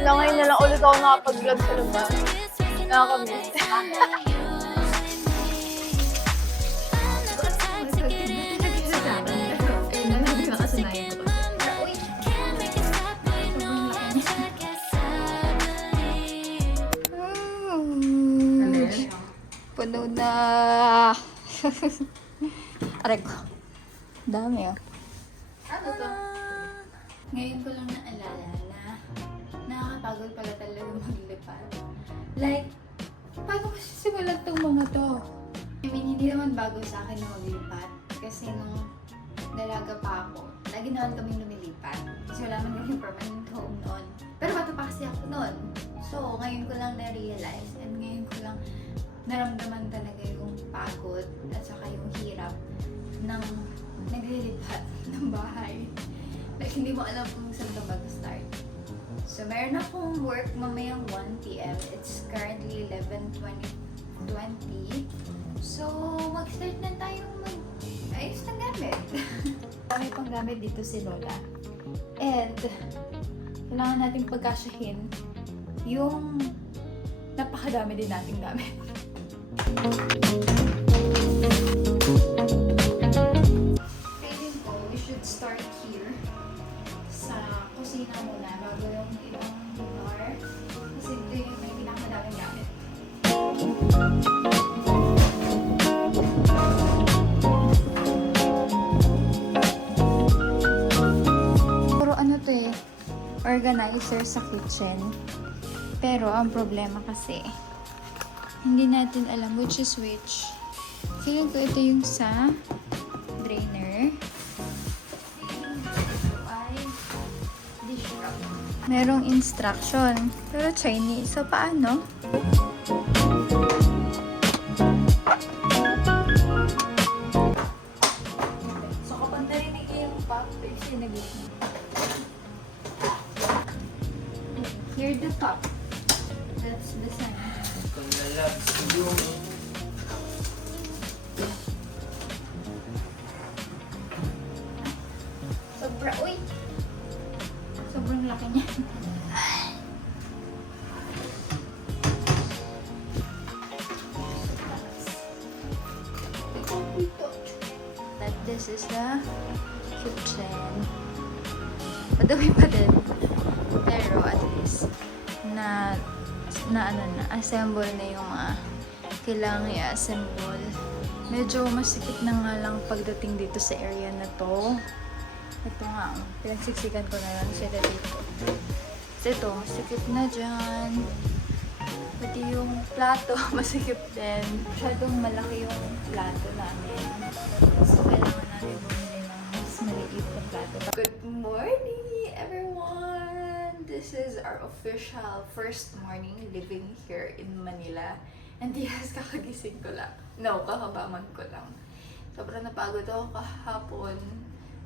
Na ngayon na lang ulit ako nakapag-vlog sa labas. Nakakamiss. Puno na. Aray ko. Dami ah. Ano to? Ngayon ko lang naalala na nakakapagod pala talaga maglipad. Like, paano ko sisimulan tong mga to? I mean, hindi naman bago sa akin na maglipad. Kasi nung dalaga pa ako, lagi naman kaming lumilipat. Kasi wala man kaming permanent home noon. Pero bata pa kasi ako noon. So, ngayon ko lang na-realize and ngayon ko lang naramdaman talaga yung pagod at saka yung hirap ng naglilipat ng bahay. Like, hindi mo alam kung saan ka mag-start. So, meron akong work mamayang 1 p.m. It's currently 11:20. So, mag-start na tayong ayos ng gamit. Dami pang gamit dito si Lola. And, kailangan nating pagkasyahin yung napakadami din nating gamit. Feeling ko, we should start here sa kusina muna bago yung ibang lugar kasi ito yung may pinakamadaming gamit. Puro ano to eh, organizer sa kitchen. Pero ang problema kasi hindi natin alam which is which. Feeling ko ito yung sa drainer. Ay, dish rack. Merong instruction. Pero Chinese. So, paano? So, kapag narinig yung pop, sinagin. Hear the pop. That's the sound. Uy! Sobrang laki niya. That this is the kitchen. Madumi pa din. Pero at least na assemble na yung mga kailangan i-assemble. Medyo masikip na nga lang pagdating dito sa area na to. Ito nga, pinagsiksikan ko na lang sila dito. So ito, masikip na dyan. Pati yung plato, masikip din. Masyadong malaki yung plato namin. So kailangan namin bumili ng mas maliit na plato. Good morning, everyone! This is our official first morning living here in Manila. And yes, kakagising ko lang. No, kakabangon ko lang. Sobrang napagod ako kahapon.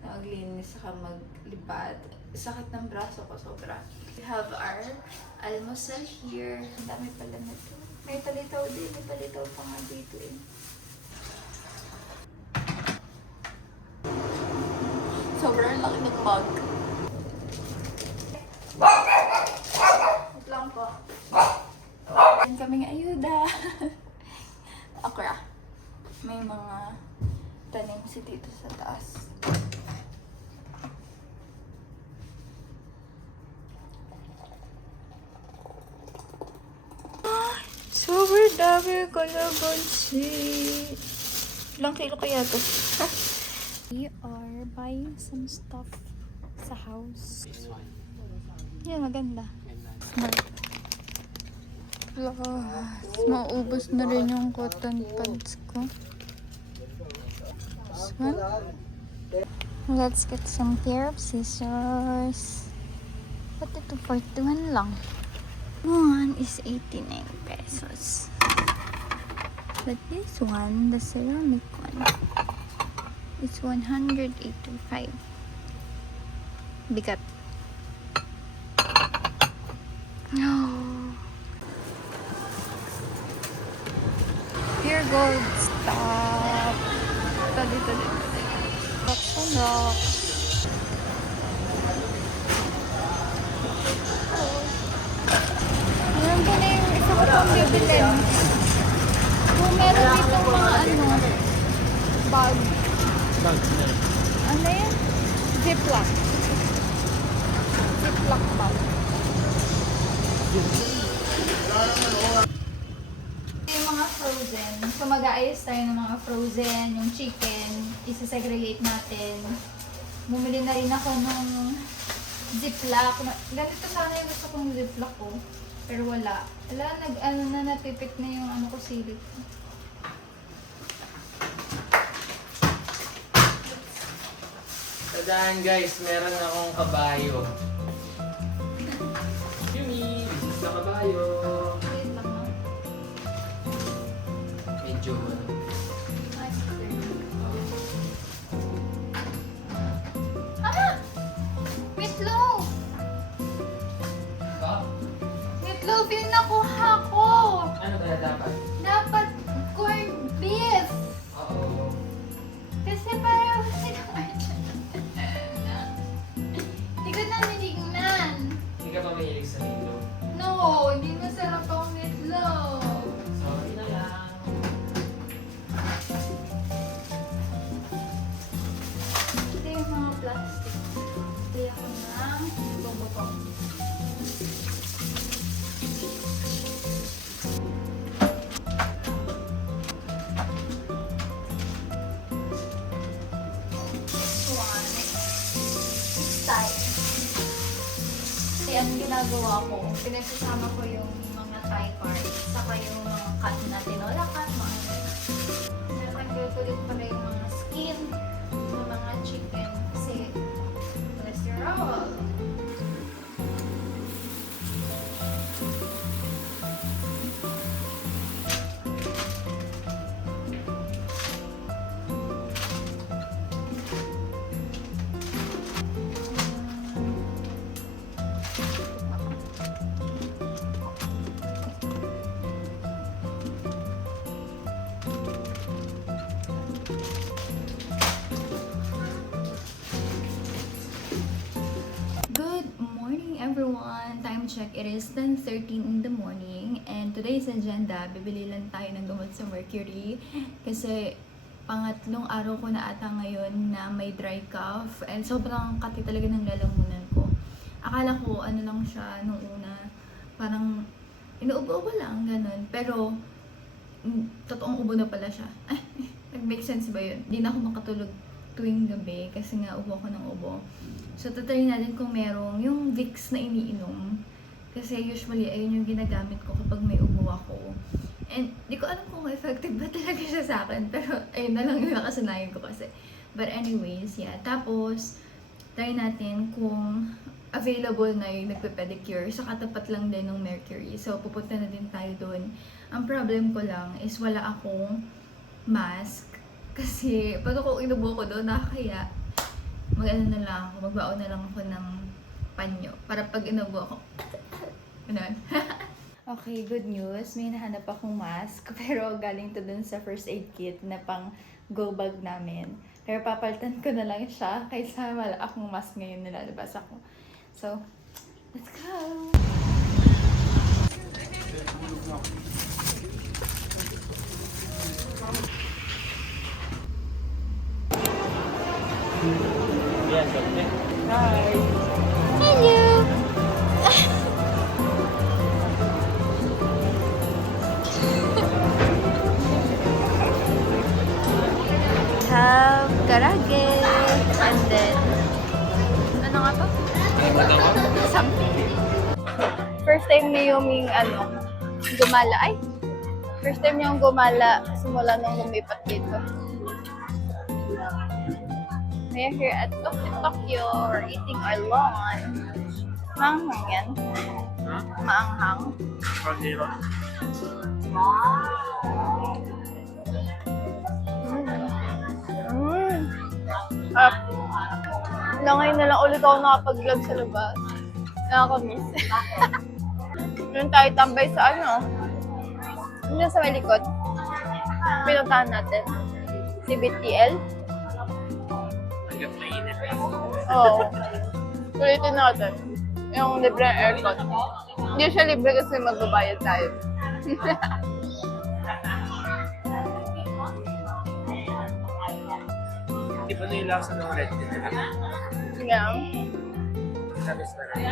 Naglinis saka maglipad. Sakit ng braso ko sobra. We have our almusal here. Ang dami pala na ito. May palitaw din. May palitaw pa nga dito eh. Sobrang laki ng mug. Wait lang po. Yan kaming ayuda. Okra. May mga tanim si dito sa taas. Sobrang dami kalamansi. Ilang kilo kaya to? We are buying some stuff sa house. Yan, maganda. Smart. Maubos na rin yung cotton pads ko. This one. Let's get some pair of scissors. But ito, 41 lang. One is 89 pesos. But this one, the ceramic one, is 185. Bigat. No. Pure gold stuff. Dito. Box on box. chicken. Kung meron dito mga bag. Ano yan? Ziploc. Ziploc bag. Yung mga frozen. So mag-aayos tayo ng mga frozen, yung chicken, isa-segregate natin. Bumili na rin ako ng Ziploc. Ganito sana yung gusto kong Ziploc ko. Pero wala. Wala, napipit na yung ko silik. Tandaan guys, meron akong kabayo. Yumi, this is the kabayo. Wait lang ha. Medyo Ay, sorry. Ah! Meatloaf! Oh, Meatloaf yung nakuha ko! ano ba dapat? Dapat corned beef! Oo. Kasi parang hindi ko na nilignan. Hindi ka ba mahilig sa nilo? No, hindi masarap ang meatloaf. Sorry na lang. Ito yung mga plastic. Ito ako ng buboko. One. Style. Kasi anong ginagawa ko, pinagsasama ko yung mga Thai parts, saka yung mga cut na tinola cut, mga natanggal pa rin yung mga skin ng mga chicken kasi cholesterol. Good morning everyone! Time check, it is 10:13 in the morning and today's agenda, bibili lang tayo ng gamot sa Mercury kasi pangatlong araw ko na ata ngayon na may dry cough and sobrang kati talaga ng lalamunan ko. Akala ko ano lang siya nung una, parang inuubo-ubo lang, ganun. Pero totoong ubo na pala siya. Nag-make sense ba yun? Hindi na ako makatulog tuwing gabi kasi nga ubo ko ng ubo. So, tatry natin kung merong yung Vicks na iniinom. Kasi usually, ayun yung ginagamit ko kapag may ubo ako. And, di ko alam kung effective ba talaga siya sa akin. Pero, ayun na lang yung nakasanayan ko kasi. But anyways, yeah. Tapos, try natin kung available na yung nagpe-pedicure. Sa katapat lang din ng Mercury. So, pupunta na din tayo doon. Ang problem ko lang is wala akong mask. Kasi, pag ako inubo ko doon, nakakaya. Mag-ano na lang ako, magbaon na lang ako ng panyo. Para pag inubo ako, ganun. Okay, good news. May nahanap akong mask. Pero galing to dun sa first aid kit na pang go bag namin. Pero papalitan ko na lang siya kaysa wala akong mask ngayon na lalabas ako. So, let's go! Yes, okay. Hi! Hello! Have karage. And then, ano nga to? Something. First time niya yung gumala. Ay! First time niya yung gumala simula nung lumipat dito. We are here at Tokyo. We're eating our lunch. Maanghang yan. Maanghang. Ngayon na lang ulit ako nakapag-vlog sa labas. Nakaka-miss. Doon tayo tambay sa Doon sa may likod. Pinuntahan natin. Si BTL. Hanggang mainit. Oo. Ulitin natin. Yung libre aircon. Hindi siya libre kasi magbabayad tayo. Di ba na yung lasa ng red nila? Yeah. Sabis na rin.